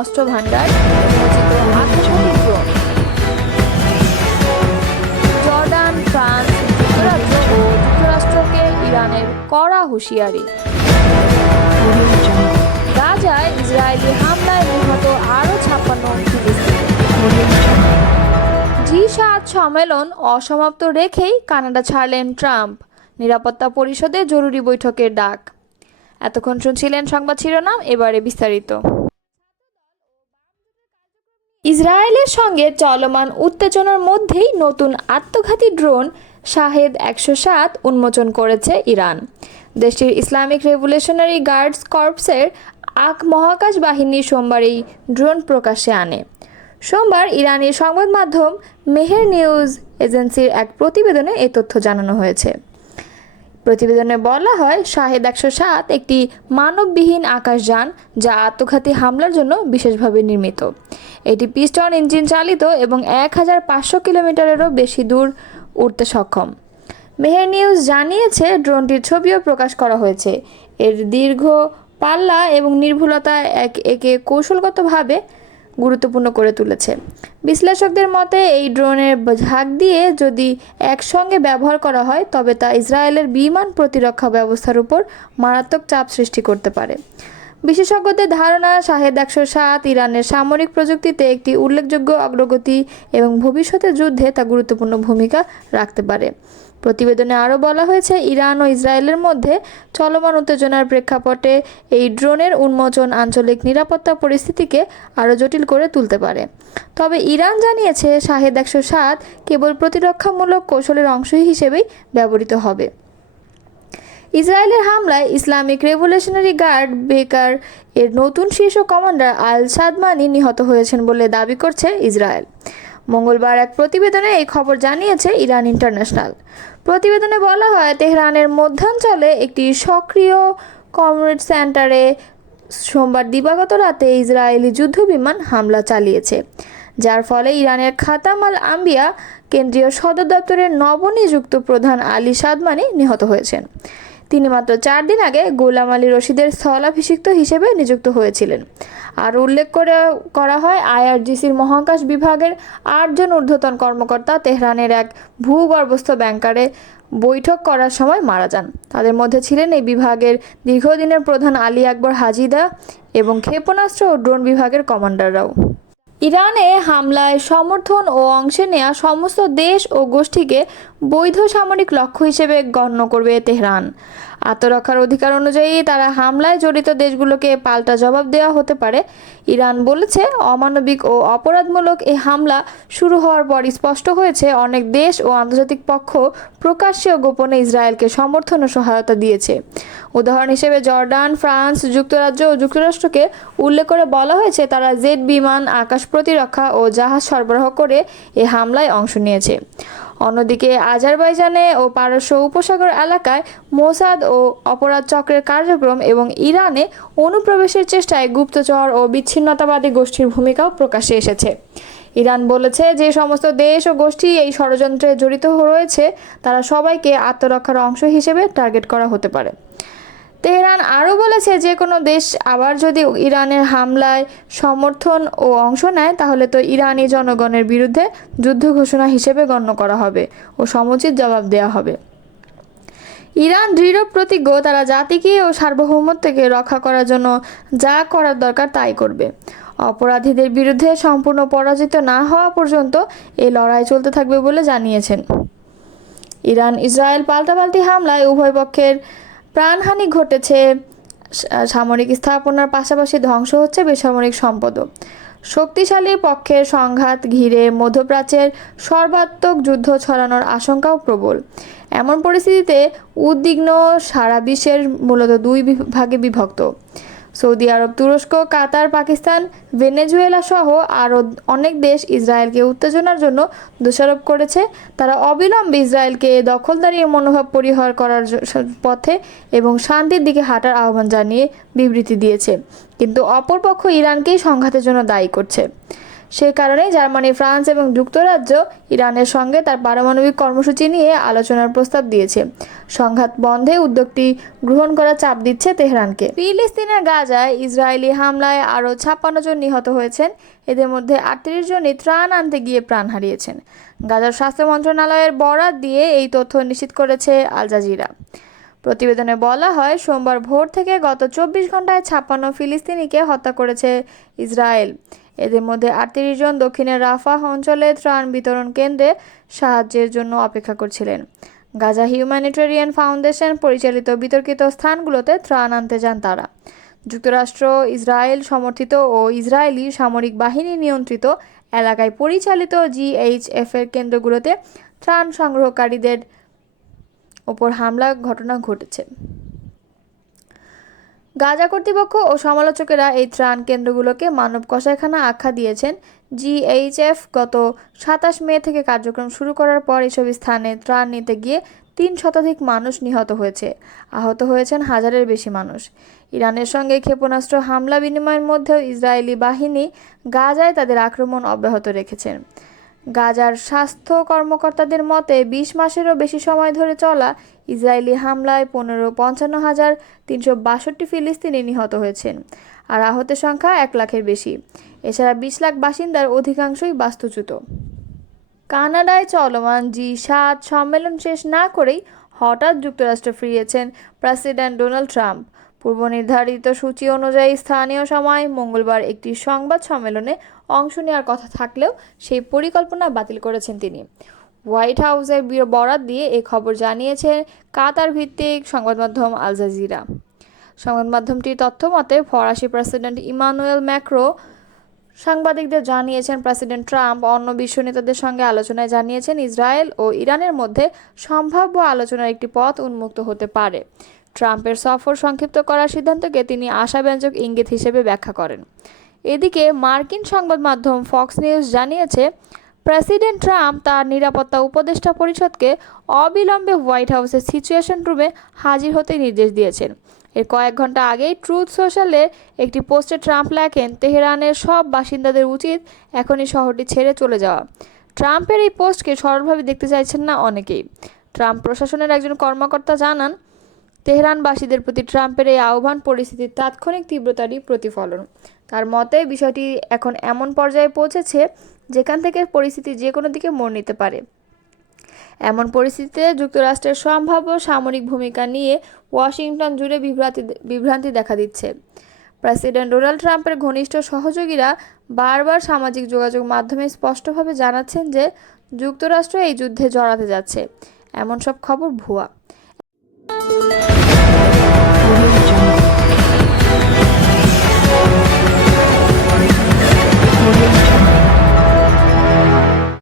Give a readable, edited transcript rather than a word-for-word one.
অস্ত্র ভাণ্ডার, উন্মোচিত আত্মঘাতী ড্রোন। জর্ডান, ফ্রান্স, যুক্তরাজ্য ও যুক্তরাষ্ট্রকে ইরানের কড়া হুঁশিয়ারি। গাজায় ইসরায়েলি হামলায় নিহত আরও 56 ফিলিস্তিনি। জি7 সম্মেলন অসমাপ্ত রেখেই কানাডা ছাড়লেন ট্রাম্প, নিরাপত্তা পরিষদে জরুরি বৈঠকের ডাক। এতক্ষণ শুনছিলেন সংবাদ শিরোনাম, এবারে বিস্তারিত। ইসরায়েলের সঙ্গে চলমান উত্তেজনার মধ্যেই নতুন আত্মঘাতী ড্রোন শাহেদ 107 উন্মোচন করেছে ইরান। দেশটির ইসলামিক রেভলিউশনারি গার্ডস কর্পসের মহাকাশ বাহিনী সোমবার এই ড্রোন প্রকাশ্যে আনে। সোমবার ইরানি সংবাদ মাধ্যম মেহের নিউজ এজেন্সির এক প্রতিবেদনে এই তথ্য জানানো হয়েছে। প্রতিবেদনে বলা হয়, শাহেদ 107 একটি মানববিহীন আকাশযান যা আত্মঘাতী হামলার জন্য বিশেষভাবে নির্মিত। এটি পিস্টন ইঞ্জিন চালিত এবং 1500 কিলোমিটারেরও বেশি দূর উড়তে সক্ষম। মেহের নিউজ জানিয়েছে, ড্রোনটির ছবিও প্রকাশ করা হয়েছে। এর দীর্ঘ পাল্লা এবং নির্ভুলতা একে কৌশলগতভাবে গুরুত্বপূর্ণ করে তুলেছে। বিশ্লেষকদের মতে, এই ড্রোনের ঝাঁক দিয়ে যদি একসঙ্গে ব্যবহার করা হয় তবে তা ইসরায়েলের বিমান প্রতিরক্ষা ব্যবস্থার উপর মারাত্মক চাপ সৃষ্টি করতে পারে। বিশেষজ্ঞদের ধারণা, শাহেদ 107 ইরানের সামরিক প্রযুক্তিতে একটি উল্লেখযোগ্য অগ্রগতি এবং ভবিষ্যতের যুদ্ধে তা গুরুত্বপূর্ণ ভূমিকা রাখতে পারে। প্রতিবেদনে আরও বলা হয়েছে, ইরান ও ইসরায়েলের মধ্যে চলমান উত্তেজনার প্রেক্ষাপটে এই ড্রোনের উন্মোচন আঞ্চলিক নিরাপত্তা পরিস্থিতিকে আরও জটিল করে তুলতে পারে। তবে ইরান জানিয়েছে, শাহেদ 107 কেবল প্রতিরক্ষামূলক কৌশলের অংশ হিসেবেই ব্যবহৃত হবে। ইসরায়েলের হামলায় ইসলামিক রেভলিউশনারি গার্ড বেকার এর নতুন শীর্ষ কমান্ডার আল সাদমানি নিহত হয়েছেন বলে দাবি করছে ইসরায়েল। মঙ্গলবার এক প্রতিবেদনে এই খবর জানিয়েছে ইরান ইন্টারন্যাশনাল। প্রতিবেদনে বলা হয়, তেহরানের মধ্যাঞ্চলে একটি সক্রিয় কমিউনিটি সেন্টারে সোমবার দিবাগত রাতে ইসরায়েলি যুদ্ধবিমান হামলা চালিয়েছে, যার ফলে ইরানের খাতাম আল আম্বিয়া কেন্দ্রীয় সদর দপ্তরের নবনিযুক্ত প্রধান আলী সাদমানি নিহত হয়েছেন। তিনি মাত্র 4 দিন আগে গোলাম আলী রশিদের স্থলাভিষিক্ত হিসেবে নিযুক্ত হয়েছিলেন। আর উল্লেখ করা হয়, আইআরজিসির মহাকাশ বিভাগের 8 জন ঊর্ধ্বতন কর্মকর্তা তেহরানের এক ভূগর্ভস্থ ব্যাংকারে বৈঠক করার সময় মারা যান। তাদের মধ্যে ছিলেন এই বিভাগের দীর্ঘদিনের প্রধান আলী আকবর হাজিদা এবং ক্ষেপণাস্ত্র ও ড্রোন বিভাগের কমান্ডাররাও। ইরানে হামলায় সমর্থন ও অংশে নেওয়া সমস্ত দেশ ও গোষ্ঠীকে বৈধ সামরিক লক্ষ্য হিসেবে গণ্য করবে তেহরান। আত্মরক্ষার অধিকার অনুযায়ী তারা হামলায় জড়িত দেশগুলোকে পাল্টা জবাব দেওয়া হতে পারে। ইরান বলেছে, অমানবিক ও অপরাধমূলক এই হামলা শুরু হওয়ার পর স্পষ্ট হয়েছে, অনেক দেশ ও আন্তর্জাতিক পক্ষ প্রকাশ্যে ও গোপনে ইসরায়েলকে সমর্থন ও সহায়তা দিয়েছে। উদাহরণ হিসেবে জর্ডান, ফ্রান্স, যুক্তরাজ্য ও যুক্তরাষ্ট্রকে উল্লেখ করে বলা হয়েছে, তারা জেট বিমান, আকাশ প্রতিরক্ষা ও জাহাজ সরবরাহ করে এই হামলায় অংশ নিয়েছে। অন্যদিকে আজারবাইজানে ও পারস্য উপসাগর এলাকায় মোসাদ ও অপরাধ চক্রের কার্যক্রম এবং ইরানে অনুপ্রবেশের চেষ্টায় গুপ্তচর ও বিচ্ছিন্নতাবাদী গোষ্ঠীর ভূমিকাও প্রকাশ্যে এসেছে। ইরান বলেছে, যে সমস্ত দেশ ও গোষ্ঠী এই ষড়যন্ত্রে জড়িত রয়েছে তারা সবাইকে আত্মরক্ষার অংশ হিসেবে টার্গেট করা হতে পারে। তেহরান আরও বলেছে, যে কোনো দেশ আবার যদি ইরানের হামলায় সমর্থন ও অংশ নেয় তাহলে তো ইরানি জনগণের বিরুদ্ধে যুদ্ধ ঘোষণা হিসেবে গণ্য করা হবে ও সমুচিত জবাব দেওয়া হবে। ইরান দৃঢ় প্রতিজ্ঞ, তারা জাতিকে ও সার্বভৌমত্বকে রক্ষা করার জন্য যা করার দরকার তাই করবে। অপরাধীদের বিরুদ্ধে সম্পূর্ণ পরাজিত না হওয়া পর্যন্ত এই লড়াই চলতে থাকবে বলে জানিয়েছেন। ইরান ইসরায়েল পাল্টাপাল্টি হামলায় উভয় পক্ষের প্রাণহানি ঘটেছে, সামরিক স্থাপনার পাশাপাশি ধ্বংস হচ্ছে বেসামরিক সম্পদও। শক্তিশালী পক্ষের সংঘাত ঘিরে মধ্যপ্রাচ্যের সর্বাত্মক যুদ্ধ ছড়ানোর আশঙ্কাও প্রবল। এমন পরিস্থিতিতে উদ্বিগ্ন সারা বিশ্বের মূলত 2 ভাগে বিভক্ত। সৌদি আরব, তুরস্ক, কাতার, পাকিস্তান, ভেনেজুয়েলা সহ আরও অনেক দেশ ইসরায়েলকে উত্তেজনার জন্য দোষারোপ করেছে। তারা অবিলম্বে ইসরায়েলকে দখলদারির মনোভাব পরিহার করার পথে এবং শান্তির দিকে হাঁটার আহ্বান জানিয়ে বিবৃতি দিয়েছে, কিন্তু অপরপক্ষ ইরানকেই সংঘাতের জন্য দায়ী করছে। সেই কারণে জার্মানি, ফ্রান্স এবং যুক্তরাজ্য ইরানের সঙ্গে তার পারমাণবিক কর্মসূচি নিয়ে আলোচনার প্রস্তাব দিয়েছে। সংঘাত বন্ধে উদ্যোগটি গ্রহণ করার চাপ দিচ্ছে তেহরানকে। ফিলিস্তিনের গাজায় ইসরায়েলি হামলায় আরও 56 জন নিহত হয়েছেন। এদের মধ্যে 38 জনই ত্রাণ আনতে গিয়ে প্রাণ হারিয়েছেন। গাজার স্বাস্থ্য মন্ত্রণালয়ের বরাত দিয়ে এই তথ্য নিশ্চিত করেছে আল জাজিরা। প্রতিবেদনে বলা হয়, সোমবার ভোর থেকে গত 24 ঘন্টায় 56 ফিলিস্তিনিকে হত্যা করেছে ইসরায়েল। এদের মধ্যে 38 জন দক্ষিণের রাফাহ অঞ্চলে ত্রাণ বিতরণ কেন্দ্রে সাহায্যের জন্য অপেক্ষা করছিলেন। গাজা হিউম্যানিটেরিয়ান ফাউন্ডেশন পরিচালিত বিতর্কিত স্থানগুলোতে ত্রাণ আনতে যান তারা। যুক্তরাষ্ট্র, ইসরায়েল সমর্থিত ও ইসরায়েলি সামরিক বাহিনী নিয়ন্ত্রিত এলাকায় পরিচালিত জিএইচএফ-এর কেন্দ্রগুলোতে ত্রাণ সংগ্রহকারীদের ওপর হামলার ঘটনা ঘটেছে। গাজা কর্তৃপক্ষ ও সমালোচকেরা এই ত্রাণ কেন্দ্রগুলোকে মানব কসাইখানা আখ্যা দিয়েছেন। জিএইচএফ গত 27 মে থেকে কার্যক্রম শুরু করার পর এসব স্থানে ত্রাণ নিতে গিয়ে 3 শতাধিক মানুষ নিহত হয়েছে, আহত হয়েছেন হাজারের বেশি মানুষ। ইরানের সঙ্গে ক্ষেপণাস্ত্র হামলা বিনিময়ের মধ্যেও ইসরায়েলি বাহিনী গাজায় তাদের আক্রমণ অব্যাহত রেখেছেন। গাজার স্বাস্থ্য কর্মকর্তাদের মতে 20 মাসেরও বেশি সময় ধরে চলা ইসরায়েলি হামলায় 55,362 ফিলিস্তিনি নিহত হয়েছেন, আর আহতের সংখ্যা 1 লাখের বেশি। এছাড়া 20 লাখ বাসিন্দার অধিকাংশই বাস্তুচ্যুত। কানাডায় চলমান জি7 সম্মেলন শেষ না করেই হঠাৎ যুক্তরাষ্ট্রে ফিরেছেন প্রেসিডেন্ট ডোনাল্ড ট্রাম্প। পূর্বনির্ধারিত সূচি অনুযায়ী স্থানীয় সময় মঙ্গলবার একটি সংবাদ সম্মেলনে অংশ নেওয়ার কথা থাকলেও সেই পরিকল্পনা বাতিল করেছেন তিনি। হোয়াইট হাউসের বরাত দিয়ে এ খবর জানিয়েছে কাতার ভিত্তিক সংবাদ মাধ্যম আল জাজিরা। সংবাদ মাধ্যমটির তথ্য মতে, ফরাসি প্রেসিডেন্ট ইমানুয়েল ম্যাক্রো সাংবাদিকদের জানিয়েছেন, প্রেসিডেন্ট ট্রাম্প অন্য বিশ্ব নেতাদের সঙ্গে আলোচনায় জানিয়েছেন ইসরায়েল ও ইরানের মধ্যে সম্ভাব্য আলোচনার একটি পথ উন্মুক্ত হতে পারে। ট্রাম্পের সফর সংক্ষিপ্ত করার সিদ্ধান্তকে তিনি আশাব্যঞ্জক ইঙ্গিত হিসেবে ব্যাখ্যা করেন। এদিকে মার্কিন সংবাদ মাধ্যম ফক্স নিউজ জানিয়েছে, প্রেসিডেন্ট ট্রাম্প তার নিরাপত্তা উপদেষ্টা পরিষদকে অবিলম্বে হোয়াইট হাউসের সিচুয়েশন রুমে হাজির হতে নির্দেশ দিয়েছেন। এর কয়েক ঘন্টা আগেই ট্রুথ সোশ্যালে একটি পোস্টে ট্রাম্প লেখেন, তেহরানের সব বাসিন্দাদের উচিত এখনই শহরটি ছেড়ে চলে যাওয়া। ট্রাম্পের এই পোস্টকে সরলভাবে দেখতে চাইছেন না অনেকেই। ট্রাম্প প্রশাসনের একজন কর্মকর্তা জানান, তেহরানবাসীদের প্রতি ট্রাম্পের এই আহ্বান পরিস্থিতির তাৎক্ষণিক তীব্রতারই প্রতিফলন। তার মতে, বিষয়টি এখন এমন পর্যায়ে পৌঁছেছে যেখান থেকে পরিস্থিতি যে কোনো দিকে মোড় নিতে পারে। এমন পরিস্থিতিতে যুক্তরাষ্ট্রের সম্ভাব্য সামরিক ভূমিকা নিয়ে ওয়াশিংটন জুড়ে বিভ্রান্তি দেখা দিচ্ছে। প্রেসিডেন্ট ডোনাল্ড ট্রাম্পের ঘনিষ্ঠ সহযোগীরা বারবার সামাজিক যোগাযোগ মাধ্যমে স্পষ্টভাবে জানাচ্ছেন যে যুক্তরাষ্ট্র এই যুদ্ধে জড়াতে যাচ্ছে। এমন সব খবর ভুয়া।